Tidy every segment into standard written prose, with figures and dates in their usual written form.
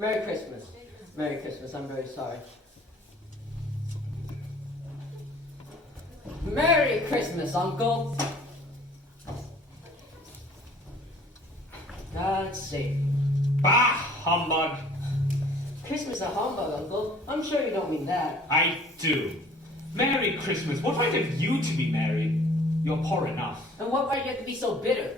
Merry Christmas. Merry Christmas. I'm very sorry. Merry Christmas, Uncle. God save you. Bah, humbug. Christmas a humbug, Uncle. I'm sure you don't mean that. I do. Merry Christmas. What right have you to be merry? You're poor enough. And what right you have to be so bitter?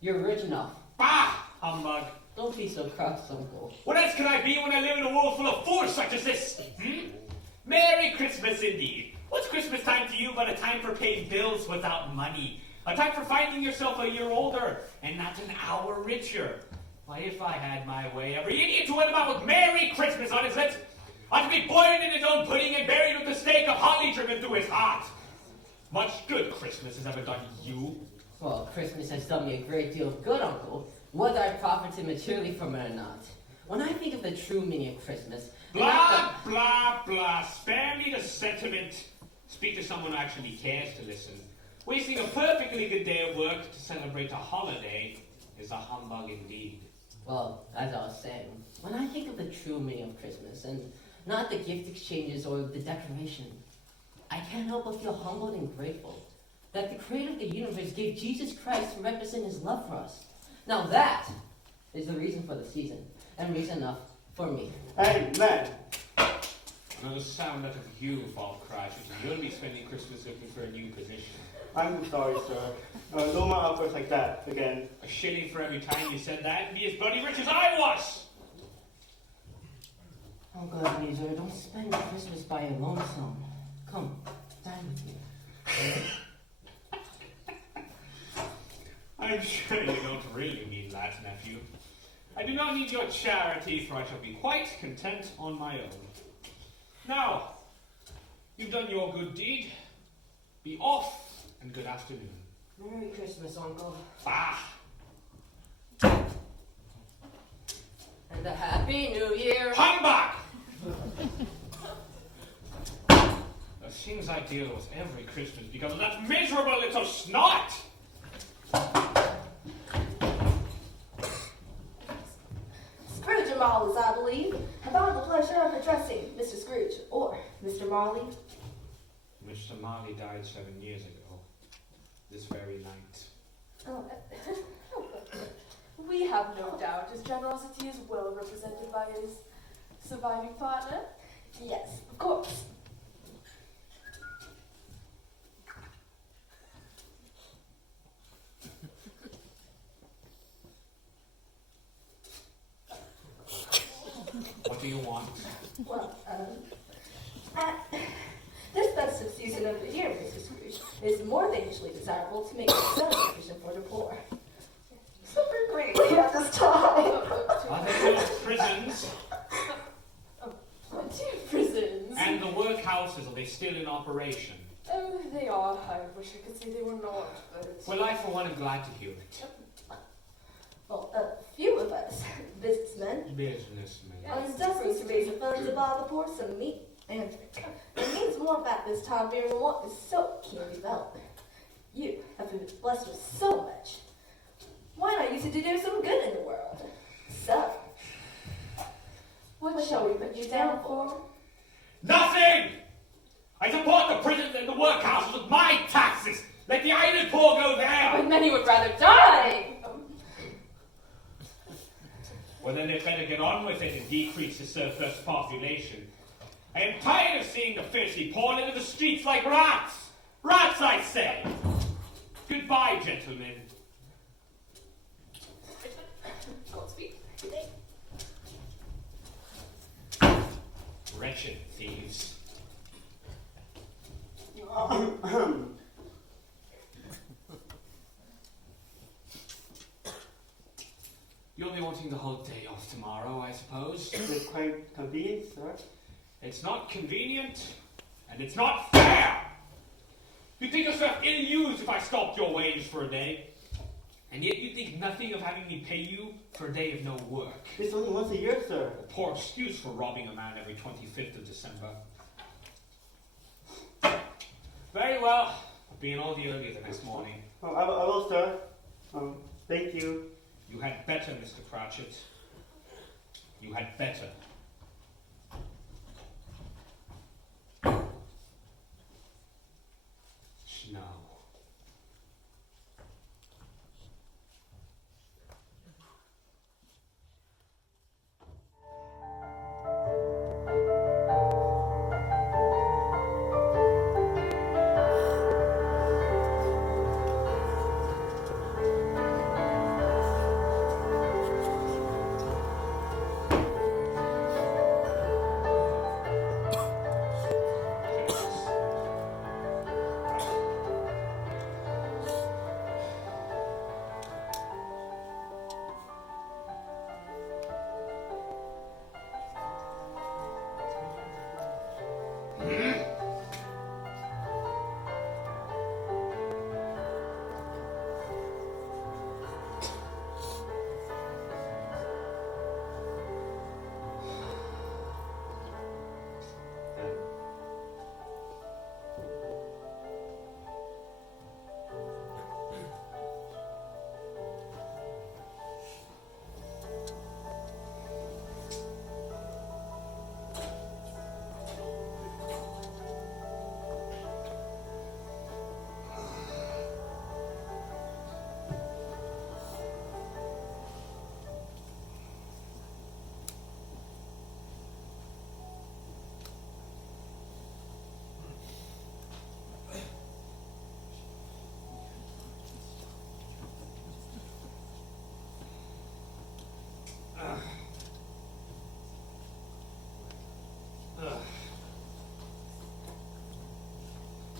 You're rich enough. Bah, humbug. Don't be so cross, Uncle. What else can I be when I live in a world full of fools such as this? Merry Christmas indeed. What's Christmas time to you but a time for paying bills without money? A time for finding yourself a year older and not an hour richer. Why, if I had my way, every idiot who went about with Merry Christmas on his lips ought to be boiled in his own pudding and buried with the stake of holly driven through his heart. Much good Christmas has ever done you. Well, Christmas has done me a great deal of good, Uncle, whether I profited materially from it or not. When I think of the true meaning of Christmas... Blah, blah, blah. Spare me the sentiment. Speak to someone who actually cares to listen. Wasting a perfectly good day of work to celebrate a holiday is a humbug indeed. Well, as I was saying, when I think of the true meaning of Christmas, and not the gift exchanges or the decoration, I can't help but feel humbled and grateful that the creator of the universe gave Jesus Christ to represent his love for us. Now that is the reason for the season, and reason enough for me. Hey, man! Another sound out of you, Bob Cratchit, and you'll be spending Christmas looking for a new position. I'm sorry, sir. No more outbursts like that again. A shilling for every time you said that, and be as bloody rich as I was! Uncle Ebenezer, don't spend Christmas by your lonesome. Come, dine with me. I'm sure you don't really need that, nephew. I do not need your charity, for I shall be quite content on my own. Now, you've done your good deed. Be off, and good afternoon. Merry Christmas, Uncle. Bah! And a Happy New Year. Humbug! The things I deal with every Christmas because of that miserable little snot! Scrooge and Marley's, I believe. Have I the pleasure of addressing Mr. Scrooge or Mr. Marley? Mr. Marley died 7 years ago, this very night. Oh, We have no doubt his generosity is well represented by his surviving partner. yes, of course. What do you want? Well, this festive season of the year, Mr. Scrooge, is more than usually desirable to make a celebration for the poor. Super greatly at this time. Are there no prisons? Plenty of prisons. And the workhouses, are they still in operation? Oh, they are. I wish I could say they were not, but... Well, I for one am glad to hear it. Well, a few of us, businessmen, Businessmen. are desperate to raise the funds to buy the poor some meat and drink. It means more fat this time beer than what is so keen development. You have been blessed with so much. Why not use it to do some good in the world? So, what shall we put you down for? Nothing! I support the prisons and the workhouses with my taxes! Let the idle poor go there! But many would rather die! Well, then they'd better get on with it and decrease the surplus population. I am tired of seeing the filthy poor live in the streets like rats! Rats, I say! Goodbye, gentlemen. Godspeed. Wretched thieves. You'll be wanting the whole day off tomorrow, I suppose. Is it quite convenient, sir? It's not convenient, and it's not fair! You'd think yourself ill-used if I stopped your wages for a day. And yet you think nothing of having me pay you for a day of no work. It's only once a year, sir. A poor excuse for robbing a man every 25th of December. Very well. I'll be in all the earlier the next morning. Oh, I will, sir. Thank you. You had better, Mr. Cratchit. You had better. Now.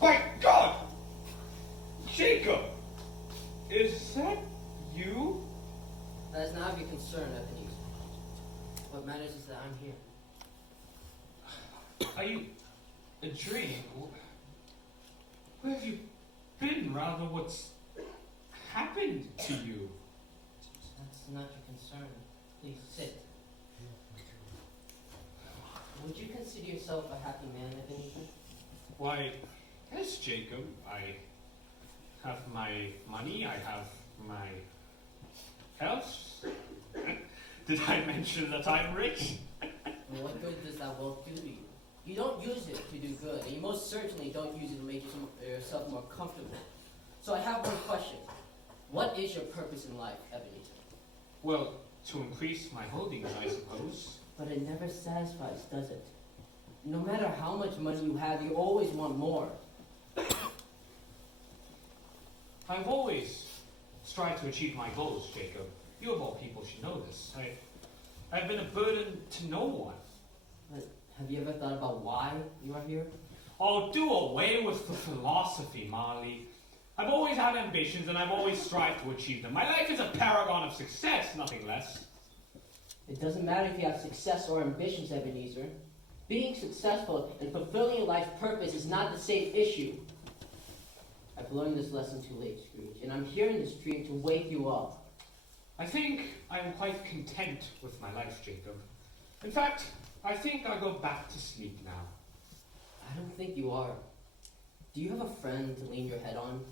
My God! Jacob! Is that you? That is not of your concern, Ebenezer. What matters is that I'm here. Are you a dream? Where have you been? Rather, what's happened to you? That's not your concern. Please sit. Would you consider yourself a happy man, Ebenezer? Why, yes, Jacob. I have my money. I have my health. Did I mention that I'm rich? And what good does that wealth do to you? You don't use it to do good, and you most certainly don't use it to make yourself more comfortable. So I have one question. What is your purpose in life, Ebenezer? Well, to increase my holdings, I suppose. But it never satisfies, does it? No matter how much money you have, you always want more. I've always strived to achieve my goals, Jacob. You of all people should know this. I've been a burden to no one. But have you ever thought about why you are here? Oh, do away with the philosophy, Marley. I've always had ambitions and I've always strived to achieve them. My life is a paragon of success, nothing less. It doesn't matter if you have success or ambitions, Ebenezer. Being successful and fulfilling your life's purpose is not the same issue. I've learned this lesson too late, Scrooge, and I'm here in this dream to wake you up. I think I'm quite content with my life, Jacob. In fact, I think I'll go back to sleep now. I don't think you are. Do you have a friend to lean your head on?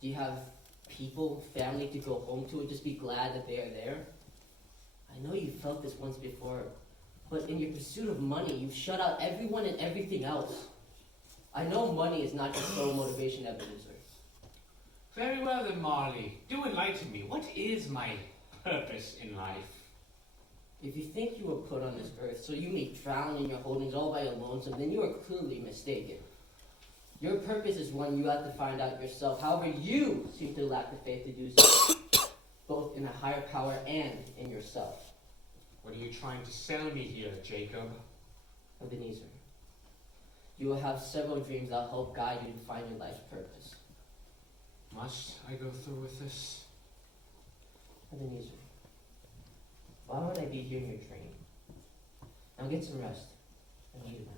Do you have people, family to go home to and just be glad that they are there? I know you felt this once before, but in your pursuit of money, you've shut out everyone and everything else. I know money is not your sole motivation, Ebenezer. Very well then, Marley. Do enlighten me. What is my purpose in life? If you think you were put on this earth so you may drown in your holdings all by your lonesome, then you are clearly mistaken. Your purpose is one you have to find out yourself. However, you seem to lack the faith to do so, both in a higher power and in yourself. What are you trying to sell me here, Jacob? Ebenezer, you will have several dreams that will help guide you to find your life's purpose. Must I go through with this? Ebenezer, why would I be here in your dream? Now get some rest. I need it now.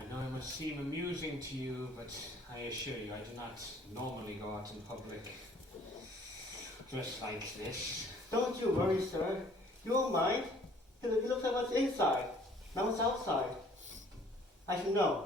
I know I must seem amusing to you, but I assure you I do not normally go out in public dressed like this. Don't you worry, sir. You won't mind. It looks like what's inside, not what's outside. I should know.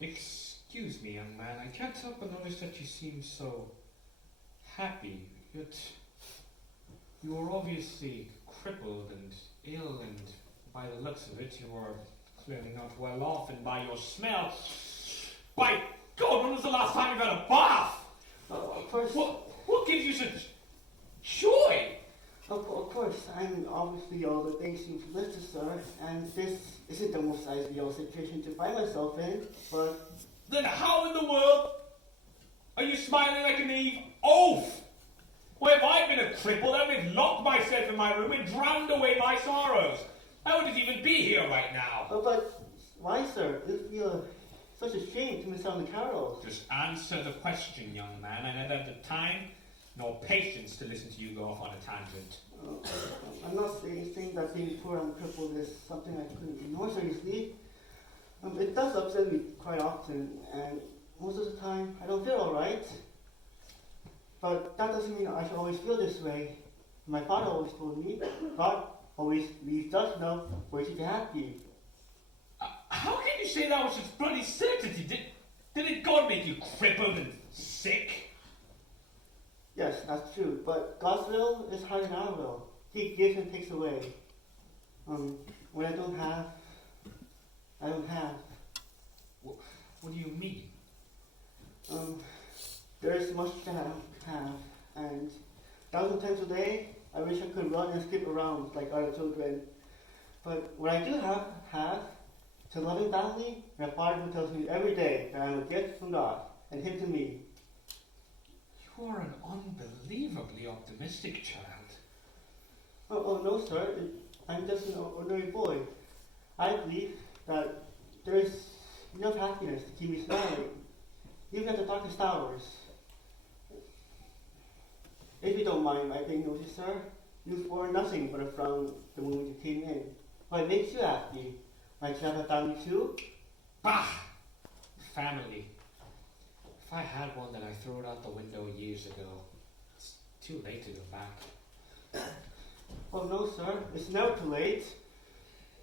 Excuse me, young man. I can't help but notice that you seem so happy, yet you are obviously crippled and ill, and by the looks of it, you are clearly not well off, and by your smell, by God, when was the last time you had a bath? Of course. What gives you such joy? Of course, I'm obviously all the things you've listed, sir, and this isn't the most ideal situation to find myself in, but... Then how in the world are you smiling like an Eve oaf? Why have I been a cripple? I would have locked myself in my room and drowned away my sorrows. I wouldn't even be here right now. But why, sir? It would be such a shame to miss out on the carols. Just answer the question, young man. I neither have the time nor patience to listen to you go off on a tangent. I'm not saying that being poor and crippled is something I couldn't ignore seriously. It does upset me quite often, and most of the time I don't feel alright. But that doesn't mean I should always feel this way. My father always told me, God always leaves us know where to be happy. How can you say that with such bloody certainty? Didn't God make you crippled and sick? Yes, that's true, but God's will is higher than our will. He gives and takes away. When I don't have, I don't have. What do you mean? There's much that I don't have, and 1,000 times a day, I wish I could run and skip around like other children. But what I do have, to loving family, my father who tells me every day that I'm a gift from God, and Him to me. You are an unbelievably optimistic child. Oh no, sir. I'm just an ordinary boy. I believe that there's enough happiness to keep me smiling, even at the darkest hours. If you don't mind my being nosy, sir, you've worn nothing but a frown the moment you came in. What makes you happy? Might you have a family too? Bah! Family. If I had one, then I threw it out the window years ago. It's too late to go back. Oh no, sir. It's never too late.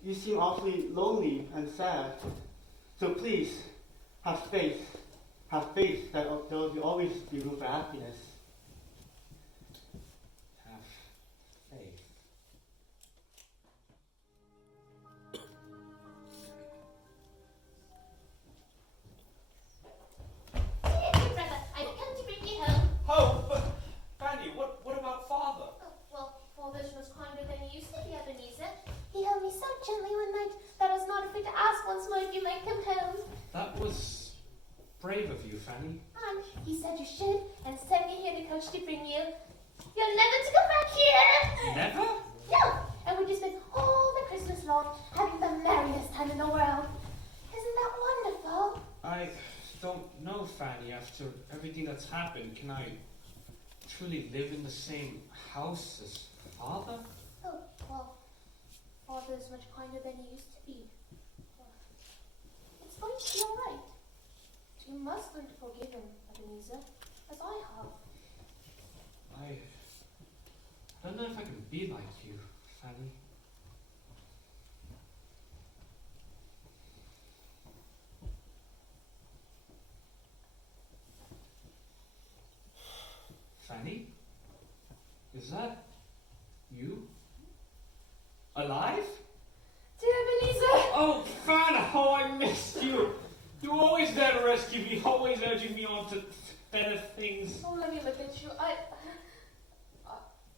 You seem awfully lonely and sad. So please, have faith. Have faith that there will always be room for happiness. Have faith. Dear brother, I've come to bring you home. Oh, but Fanny, what about father? Oh, well, father's was kinder than he used to be, Ebenezer. He held me so gently one night that I was not afraid to ask once more if you might come home. That was brave of you, Fanny. And he said you should, and sent me here in the coach to bring you. You're never to come back here! Never? No! And we just spent all the Christmas long having the merriest time in the world. Isn't that wonderful? I don't know, Fanny. After everything that's happened, can I truly live in the same house as father? Oh, well, father's much kinder than he used to be. It's going to be all right. You must learn to forgive him, Ebenezer, as I have. I don't know if I can be like you, Fanny. Fanny? Is that you? Alive? Dear Ebenezer! Oh, Fanny, how I missed you! You were always there to rescue me, always urging me on to better things. Oh, let me look at you.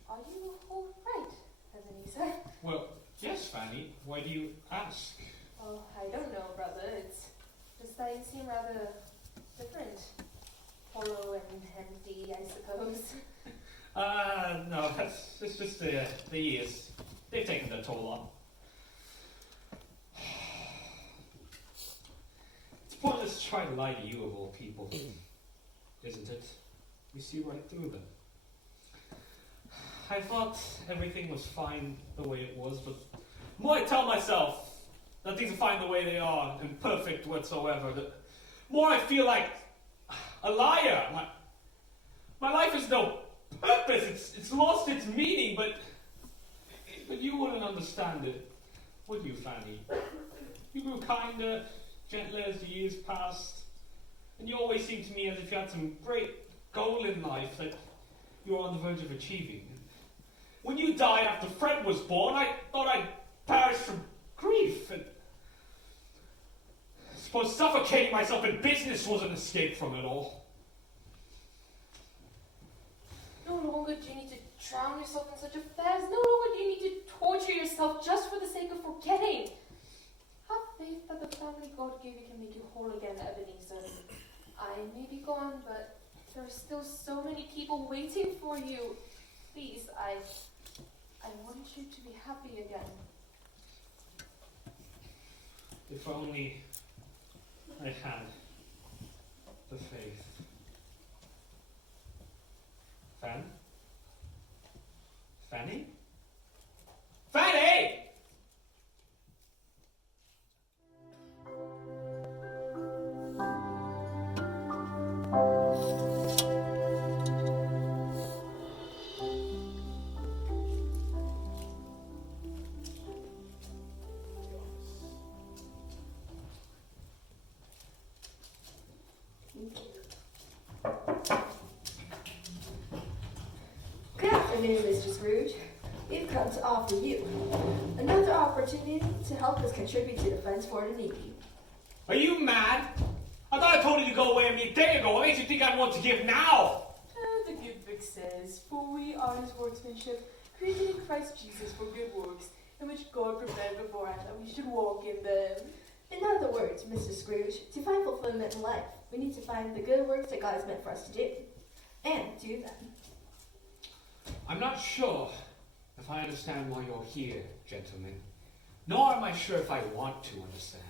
Are you all right, Ebenezer? Well, yes, Fanny. Why do you ask? Oh, I don't know, brother. It's just that you seem rather different. Hollow and empty, I suppose. No, it's just the years. they've taken their toll on. It's pointless to try to lie to you of all people, isn't it? We see right through them. I thought everything was fine the way it was, but the more I tell myself that things are fine the way they are and perfect whatsoever, the more I feel like a liar. My life has no purpose. It's lost its meaning, but you wouldn't understand it, would you, Fanny? You grew kinder, gentler as the years passed, and you always seemed to me as if you had some great goal in life that you were on the verge of achieving. When you died after Fred was born, I thought I'd perish from grief, and I suppose suffocating myself in business was an escape from it all. No longer do you need to drown yourself in such affairs. No longer do you need to torture yourself just for the sake of forgetting. Have faith that the family God gave you can make you whole again, Ebenezer. I may be gone, but there are still so many people waiting for you. Please, I want you to be happy again. If only I had the faith. Fanny? Fanny! Good afternoon, Mr. Scrooge. We've come to offer you another opportunity to help us contribute to the funds for the needy. Are you mad? I thought I told you to go away a mere day ago. What makes you think I want to give now? The good book says, "For we are his workmanship, created in Christ Jesus for good works, in which God prepared beforehand that we should walk in them." In other words, Mr. Scrooge, to find fulfillment in life, we need to find the good works that God has meant for us to do, and do them. I'm not sure if I understand why you're here, gentlemen. Nor am I sure if I want to understand.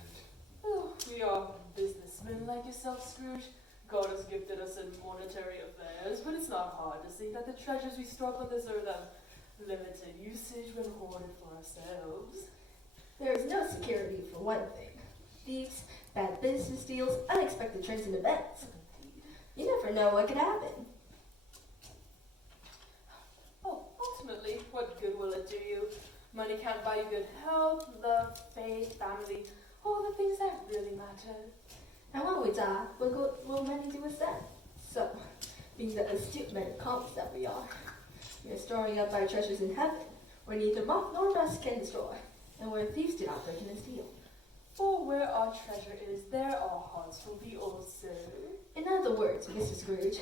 Oh, we are businessmen like yourself, Scrooge. God has gifted us in monetary affairs, but it's not hard to see that the treasures we store up on this earth have limited usage when hoarded for ourselves. There is no security for one thing. Thieves, bad business deals, unexpected trends and events. You never know what could happen. Oh, ultimately, what good will it do you? Money can't buy you good health, love, faith, family, all the things that really matter. And when we die, what will money do us then? So, being the astute men of compass that we are storing up our treasures in heaven, where neither moth nor rust can destroy, and where thieves do not break in and steal. For where our treasure is, there our hearts will be also. In other words, Mr. Scrooge,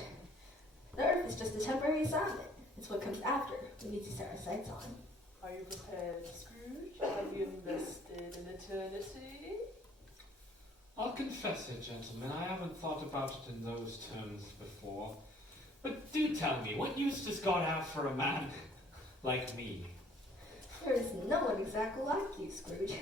the earth is just a temporary assignment. It's what comes after we need to set our sights on. Are you prepared, Scrooge? Have you invested in eternity? I'll confess it, gentlemen, I haven't thought about it in those terms before. But do tell me, what use does God have for a man like me? There is no one exactly like you, Scrooge.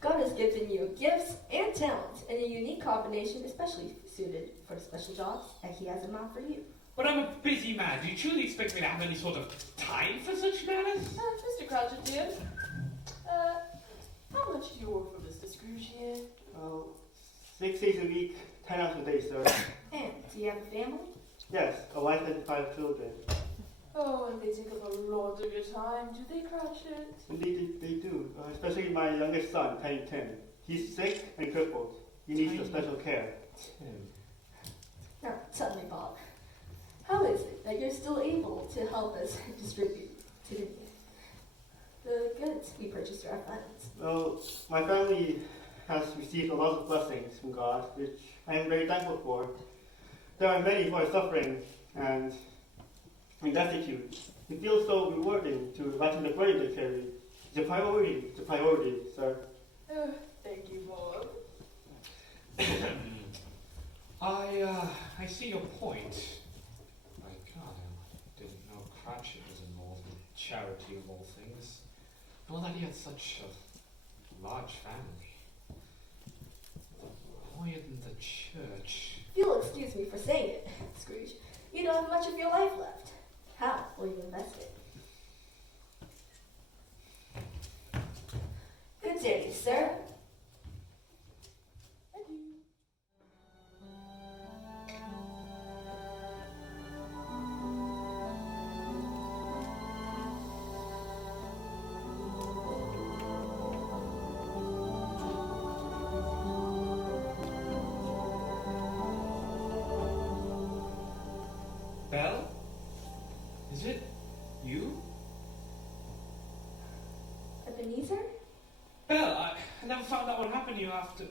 God has given you gifts and talents in a unique combination, especially suited for the special jobs that He has in mind for you. But I'm a busy man. Do you truly expect me to have any sort of time for such matters? Mr. Cratchit, dear. How much do you work for Mr. Scrooge here? 6 days a week, 10 hours a day, sir. And do you have a family? Yes, a wife and 5 children. Oh, and they take up a lot of your time, do they, Cratchit? Indeed, they do. Especially my youngest son, Tiny Tim. He's sick and crippled. He needs Tiny special care. Tim. Now, tell me, Bob, how is it that you're still able to help us distribute to the goods we purchased through our funds? Well, my family has received a lot of blessings from God, which I am very thankful for. There are many who are suffering and destitute. It feels so rewarding to lighten the burden they carry. It's a priority, sir. Oh, thank you, Bob. I see your point. My God, I didn't know Cratchit was involved in charity of all things. Well, that he had such a large family. Why isn't the church? You'll excuse me for saying it, Scrooge. You don't have much of your life left. How will you invest it? Good day, sir. Belle? Is it you? Ebenezer? Belle, I never found out what happened to you after.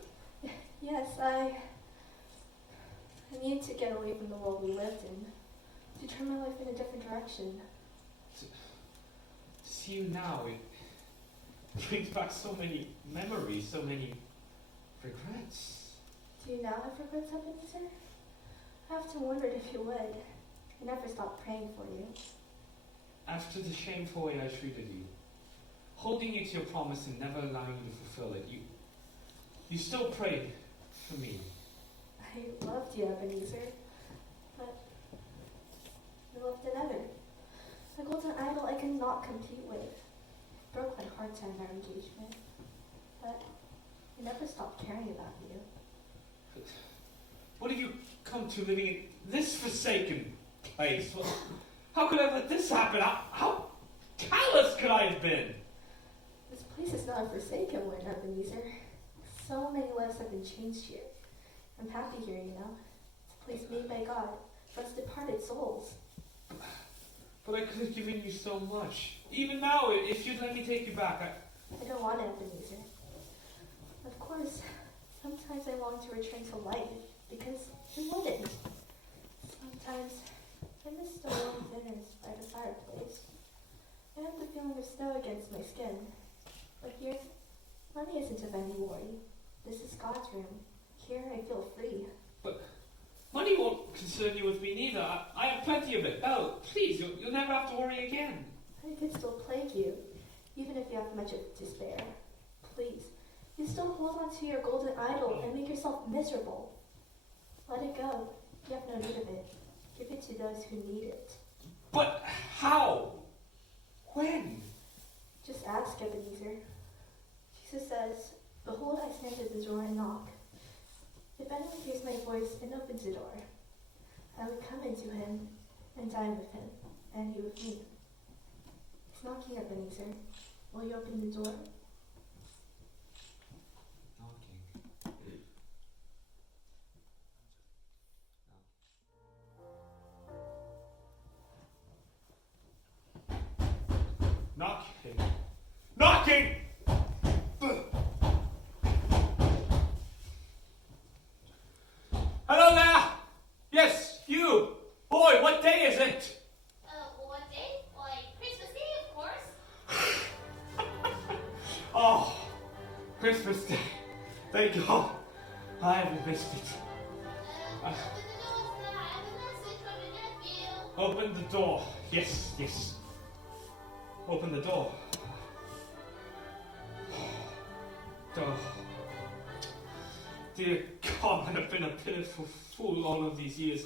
Yes, I needed to get away from the world we lived in, to turn my life in a different direction. To see you now, it brings back so many memories, so many regrets. Do you now have regrets, Ebenezer? I often wondered if you would. I never stopped praying for you. After the shameful way I treated you, holding you to your promise and never allowing you to fulfill it, you still prayed for me. I loved you, Ebenezer, but I loved another. A golden idol I could not compete with. It broke my heart to end our engagement, but I never stopped caring about you. But what have you come to living in this forsaken place? Well, how could I have let this happen? How callous could I have been? This place is not a forsaken one, Ebenezer. So many lives have been changed here. I'm happy here, you know. It's a place made by God for its departed souls. But I could have given you so much. Even now, if you'd let me take you back, I don't want it, Ebenezer. Of course, sometimes I long to return to life, because who wouldn't? Sometimes I miss the warm dinners by the fireplace. I have the feeling of snow against my skin. But here, money isn't of any worry. This is God's room. Here I feel free. but money won't concern you with me neither. I have plenty of it. Belle, please, you'll never have to worry again. I could still plague you, even if you have much of despair. Please, you still hold on to your golden idol and make yourself miserable. Let it go. You have no need of it. Give it to those who need it. But how? When? Just ask, Ebenezer. Jesus says, "Behold, I stand at the door and knock. If anyone hears my voice and opens the door, I will come into him and dine with him, and he with me." He's knocking, Ebenezer. Will you open the door? Knocking. Knocking! Hello there! Yes, you! Boy, what day is it? What day? Why, Christmas Day, of course. Oh, Christmas Day. Thank God. I haven't missed it. Open the door, sir. I have a message from your nephew. Open the door. Yes, yes. Open the door. Oh. Dear God, I've been a pitiful fool all of these years.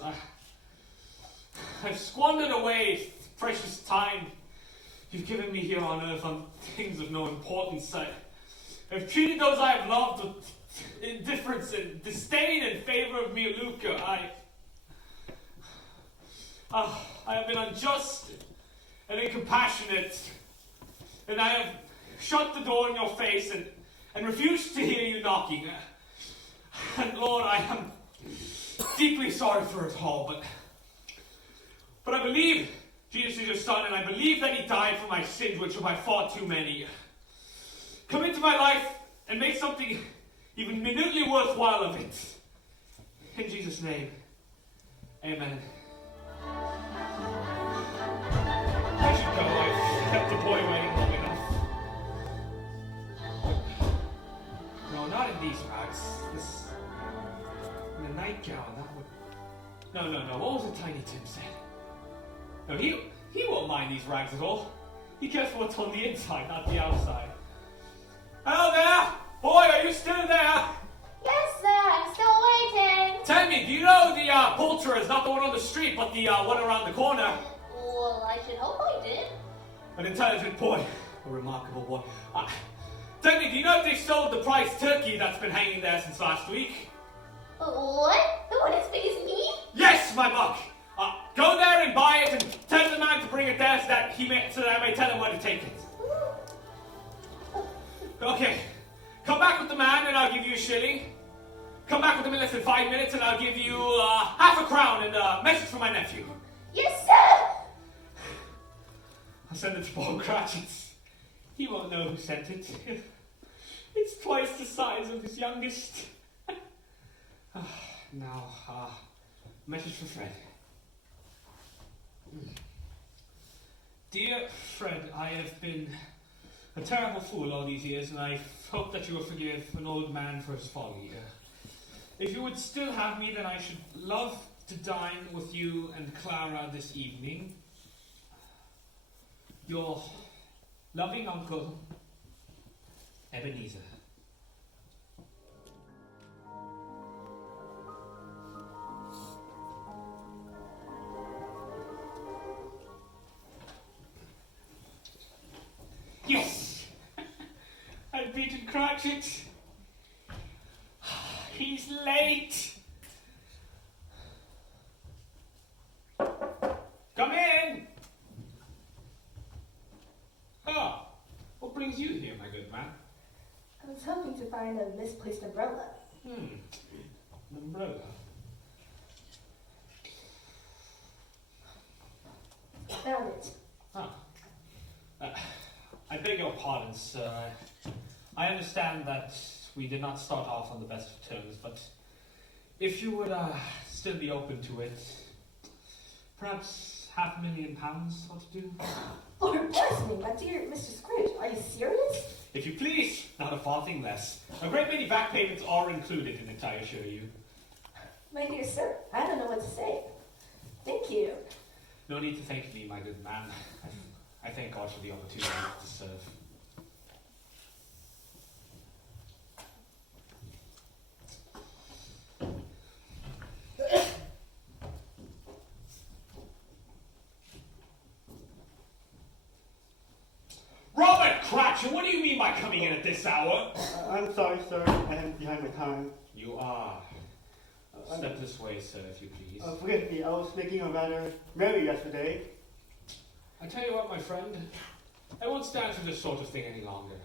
I've squandered away precious time you've given me here on earth on things of no importance. I've treated those I have loved with indifference and disdain in favor of me, Luca. I have been unjust and incompassionate, and I have shut the door in your face and refused to hear you knocking. And Lord, I am deeply sorry for it all, but I believe Jesus is your son, and I believe that he died for my sins, which are by far too many. Come into my life and make something even minutely worthwhile of it. In Jesus' name, amen. I should go. I've kept the boy waiting long enough. No, not in these rags. This, in a nightgown, that would... No. What was it Tiny Tim said? No, he won't mind these rags at all. He cares for what's on the inside, not the outside. Hello there! Boy, are you still there? Yes, sir, I'm still waiting. Tell me, do you know the poulterer is not the one on the street, but the one around the corner? Well, I should hope I did. An intelligent boy. A remarkable boy. Tell me, do you know if they sold the prize turkey that's been hanging there since last week? What? The one as big as me? Yes, my buck! Go there and buy it and tell the man to bring it there so that I may tell him where to take it. Okay. Come back with the man and I'll give you a shilling. Come back with him in less than 5 minutes and I'll give you half a crown and a message from my nephew. Yes, sir! I'll send it to Paul Cratchit's. He won't know who sent it. It's twice the size of his youngest. Now, message for Fred. Dear Fred, I have been a terrible fool all these years, and I hope that you will forgive an old man for his folly. If you would still have me, then I should love to dine with you and Clara this evening. Your loving uncle, Ebenezer. Yes! I've beaten Cratchit. He's late. Come in. Ah, what brings you here, my good man? I was hoping to find a misplaced umbrella. An umbrella. Found it. I beg your pardon, sir. I understand that we did not start off on the best of terms, but if you would still be open to it, perhaps £500,000 ought to do. Lord bless me, my dear Mr. Scrooge, are you serious? If you please, not a farthing less. A great many back payments are included in it, I assure you. My dear sir, I don't know what to say. Thank you. No need to thank me, my good man. I thank God for the opportunity to serve. Robert Cratchit, what do you mean by coming in at this hour? I'm sorry, sir. I am behind my time. You are. Step this way, sir, if you please. Forgive me. I was making a rather merry yesterday. I tell you what, my friend, I won't stand for this sort of thing any longer.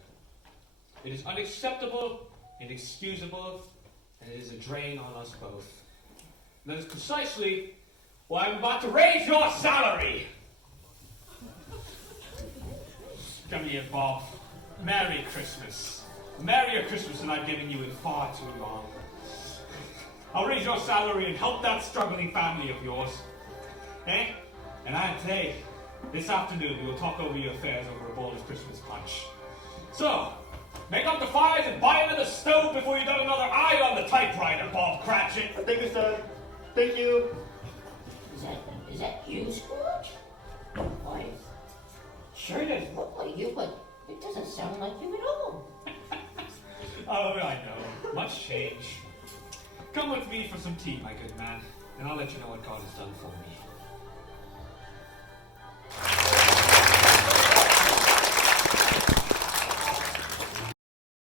It is unacceptable, inexcusable, and it is a drain on us both. And that is precisely why I'm about to raise your salary. Come here, Bob. Merry Christmas. Merrier Christmas than I've given you in far too long. I'll raise your salary and help that struggling family of yours. Eh? And I'd say, this afternoon we will talk over your affairs over a bowl of Christmas punch. So, make up the fires and buy another stove before you dot another I on the typewriter, Bob Cratchit. Thank you, sir. Thank you. Is that you, Scrooge? Why, sure does look like you, but it doesn't sound like you at all. Oh, I know. Much change. Come with me for some tea, my good man, and I'll let you know what God has done for me.